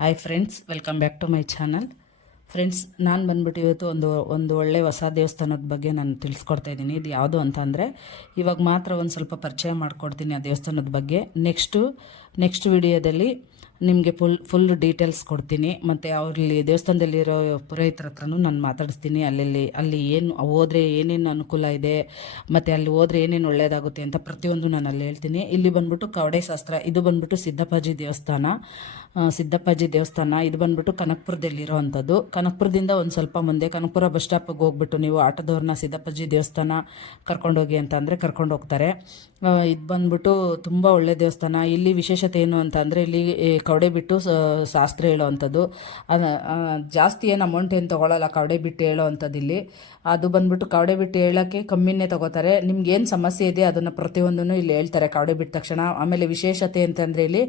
Hi friends welcome back to my channel friends ನಾನು ಬಂದ್ಬಿಟ್ಟು ಇವತ್ತು ಒಂದು ಒಂದು ಒಳ್ಳೆ ಹೊಸ ದೇವಸ್ಥಾನದ ಬಗ್ಗೆ ನಾನು ತಿಳಿಸ್ಕೊಡ್ತಾ ಇದ್ದೀನಿ. ಇದು ಯಾವುದು ಅಂತ ಅಂದರೆ, ಇವಾಗ ಮಾತ್ರ ಒಂದು ಸ್ವಲ್ಪ ಪರಿಚಯ ಮಾಡಿಕೊಡ್ತೀನಿ ಆ ದೇವಸ್ಥಾನದ ಬಗ್ಗೆ. ನೆಕ್ಸ್ಟು ನೆಕ್ಸ್ಟ್ ವಿಡಿಯೋದಲ್ಲಿ ನಿಮಗೆ ಫುಲ್ ಫುಲ್ ಡೀಟೇಲ್ಸ್ ಕೊಡ್ತೀನಿ. ಮತ್ತು ಅವ್ರಲ್ಲಿ ದೇವಸ್ಥಾನದಲ್ಲಿರೋ ಪುರೋಹಿತರ ಹತ್ರನೂ ನಾನು ಮಾತಾಡಿಸ್ತೀನಿ. ಅಲ್ಲಿ ಅಲ್ಲಿ ಏನು, ಹೋದರೆ ಏನೇನು ಅನುಕೂಲ ಇದೆ, ಮತ್ತು ಅಲ್ಲಿ ಹೋದರೆ ಏನೇನು ಒಳ್ಳೆಯದಾಗುತ್ತೆ ಅಂತ ಪ್ರತಿಯೊಂದು ನಾನು ಅಲ್ಲಿ ಹೇಳ್ತೀನಿ. ಇಲ್ಲಿ ಬಂದ್ಬಿಟ್ಟು ಕವಡೆ ಶಾಸ್ತ್ರ ಇದು ಬಂದ್ಬಿಟ್ಟು ಸಿದ್ದಪ್ಪಾಜಿ ದೇವಸ್ಥಾನ. ಸಿದ್ದಪ್ಪಾಜಿ ದೇವಸ್ಥಾನ, ಇದು ಬಂದ್ಬಿಟ್ಟು ಕನಕಪುರದಲ್ಲಿರೋ ಅಂಥದ್ದು ಕನಕಪುರದಿಂದ ಒಂದು ಸ್ವಲ್ಪ ಮುಂದೆ, ಕನಕಪುರ ಬಸ್ ಸ್ಟಾಪಿಗೆ ಹೋಗ್ಬಿಟ್ಟು ನೀವು ಆಟೋದವ್ರನ್ನ ಸಿದ್ದಪ್ಪಾಜಿ ದೇವಸ್ಥಾನ ಕರ್ಕೊಂಡೋಗಿ ಅಂತ ಅಂದರೆ ಕರ್ಕೊಂಡು ಹೋಗ್ತಾರೆ ಇದು ಬಂದ್ಬಿಟ್ಟು ತುಂಬ ಒಳ್ಳೆ ದೇವಸ್ಥಾನ. ಇಲ್ಲಿ ವಿಶೇಷತೆ ಏನು ಅಂತ ಅಂದರೆ ಇಲ್ಲಿ ಕವಡೆ ಬಿಟ್ಟು ಶಾಸ್ತ್ರ ಹೇಳೋ ಅಂಥದ್ದು ಜಾಸ್ತಿ ಏನು ಅಮೌಂಟ್ ಏನು ತೊಗೊಳಲ್ಲ, ಕವಡೆ ಬಿಟ್ಟು ಹೇಳೋ ಅಂಥದ್ದು ಇಲ್ಲಿ. ಅದು ಬಂದ್ಬಿಟ್ಟು ಕವಡೆ ಬಿಟ್ಟು ಹೇಳೋಕ್ಕೆ ಕಮ್ಮಿನೇ ತಗೋತಾರೆ. ನಿಮ್ಗೆ ಏನು ಸಮಸ್ಯೆ ಇದೆ ಅದನ್ನು ಪ್ರತಿಯೊಂದನ್ನು ಇಲ್ಲಿ ಹೇಳ್ತಾರೆ ಕವಡೆ ಬಿಟ್ಟ ತಕ್ಷಣ. ಆಮೇಲೆ ವಿಶೇಷತೆ ಅಂತಂದರೆ ಇಲ್ಲಿ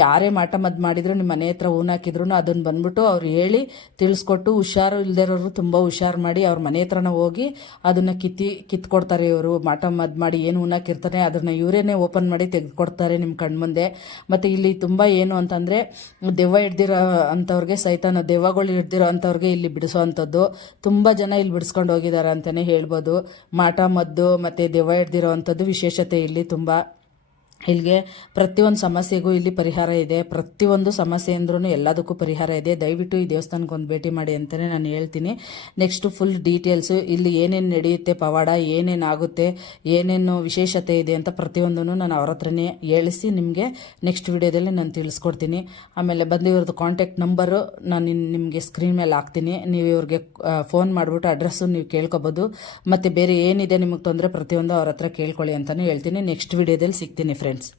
ಯಾರೇ ಮಾಟ ಮದ್ದು ಮಾಡಿದ್ರು ನಿಮ್ಮ ಮನೆ ಹತ್ರ ಹೂನ ಹಾಕಿದ್ರು ಅದನ್ನು ಬಂದ್ಬಿಟ್ಟು ಅವ್ರು ಹೇಳಿ ತಿಳಿಸ್ಕೊಟ್ಟು ಹುಷಾರು ಇಲ್ದಿರೋರು ತುಂಬ ಹುಷಾರು ಮಾಡಿ ಅವ್ರ ಮನೆ ಹತ್ರನ ಹೋಗಿ ಅದನ್ನು ಕಿತ್ತಿ, ಕಿತ್ಕೊಡ್ತಾರೆ ಇವರು. ಮಾಟ ಮದ್ದು ಮಾಡಿ ಏನು ಹೂನಾಕಿರ್ತಾರೆ ಅದನ್ನು ಇವರೇನೆ ಓಪನ್ ಮಾಡಿ ತೆಗೆದುಕೊಡ್ತಾರೆ ನಿಮ್ಮ ಕಣ್ಮುಂದೆ. ಮತ್ತು ಇಲ್ಲಿ ತುಂಬ ಏನು ಅಂತಂದರೆ, ದೆವ್ವ ಹಿಡ್ದಿರೋ ಅಂಥವ್ರಿಗೆ ಸೈತಾನ, ದೆವ್ವಗಳು ಹಿಡ್ದಿರೋ ಅಂಥವ್ರಿಗೆ ಇಲ್ಲಿ ಬಿಡಿಸೋ ಅಂಥದ್ದು ತುಂಬ ಜನ ಇಲ್ಲಿ ಬಿಡಿಸ್ಕೊಂಡು ಹೋಗಿದ್ದಾರೆ ಅಂತಲೇ ಹೇಳ್ಬೋದು. ಮಾಟ, ಮದ್ದು ಮತ್ತು ದೆವ್ವ ಹಿಡ್ದಿರೋ ಅಂಥದ್ದು ವಿಶೇಷತೆ ಇಲ್ಲಿ ತುಂಬ. ಇಲ್ಲಿಗೆ ಪ್ರತಿಯೊಂದು ಸಮಸ್ಯೆಗೂ ಇಲ್ಲಿ ಪರಿಹಾರ ಇದೆ. ಪ್ರತಿಯೊಂದು ಸಮಸ್ಯೆ ಅಂದ್ರೂ ಎಲ್ಲದಕ್ಕೂ ಪರಿಹಾರ ಇದೆ. ದಯವಿಟ್ಟು ಈ ದೇವಸ್ಥಾನಕ್ಕೆ ಒಂದು ಭೇಟಿ ಮಾಡಿ ಅಂತಲೇ ನಾನು ಹೇಳ್ತೀನಿ. ನೆಕ್ಸ್ಟ್ ಫುಲ್ ಡೀಟೇಲ್ಸು ಇಲ್ಲಿ ಏನೇನು ನಡೆಯುತ್ತೆ ಪವಾಡ, ಏನೇನು ಆಗುತ್ತೆ, ಏನೇನು ವಿಶೇಷತೆ ಇದೆ ಅಂತ ಪ್ರತಿಯೊಂದನ್ನು ನಾನು ಅವ್ರ ಹತ್ರನೇ ಹೇಳಿಸಿ ನಿಮಗೆ ನೆಕ್ಸ್ಟ್ ವಿಡಿಯೋದಲ್ಲಿ ನಾನು ತಿಳಿಸ್ಕೊಡ್ತೀನಿ. ಆಮೇಲೆ ಬಂದು ಇವ್ರದ್ದು ಕಾಂಟ್ಯಾಕ್ಟ್ ನಂಬರು ನಾನು ನಿಮಗೆ ಸ್ಕ್ರೀನ್ ಮೇಲೆ ಹಾಕ್ತೀನಿ. ನೀವು ಇವ್ರಿಗೆ ಫೋನ್ ಮಾಡಿಬಿಟ್ಟು ಅಡ್ರೆಸ್ಸು ನೀವು ಕೇಳ್ಕೊಬೋದು. ಮತ್ತು ಬೇರೆ ಏನಿದೆ ನಿಮಗೆ ತೊಂದರೆ, ಪ್ರತಿಯೊಂದು ಅವ್ರ ಹತ್ರ ಕೇಳ್ಕೊಳ್ಳಿ ಅಂತಲೇ ಹೇಳ್ತೀನಿ. ನೆಕ್ಸ್ಟ್ ವಿಡಿಯೋದಲ್ಲಿ ಸಿಗ್ತೀನಿ ಫ್ರೆಂಡ್ಸ್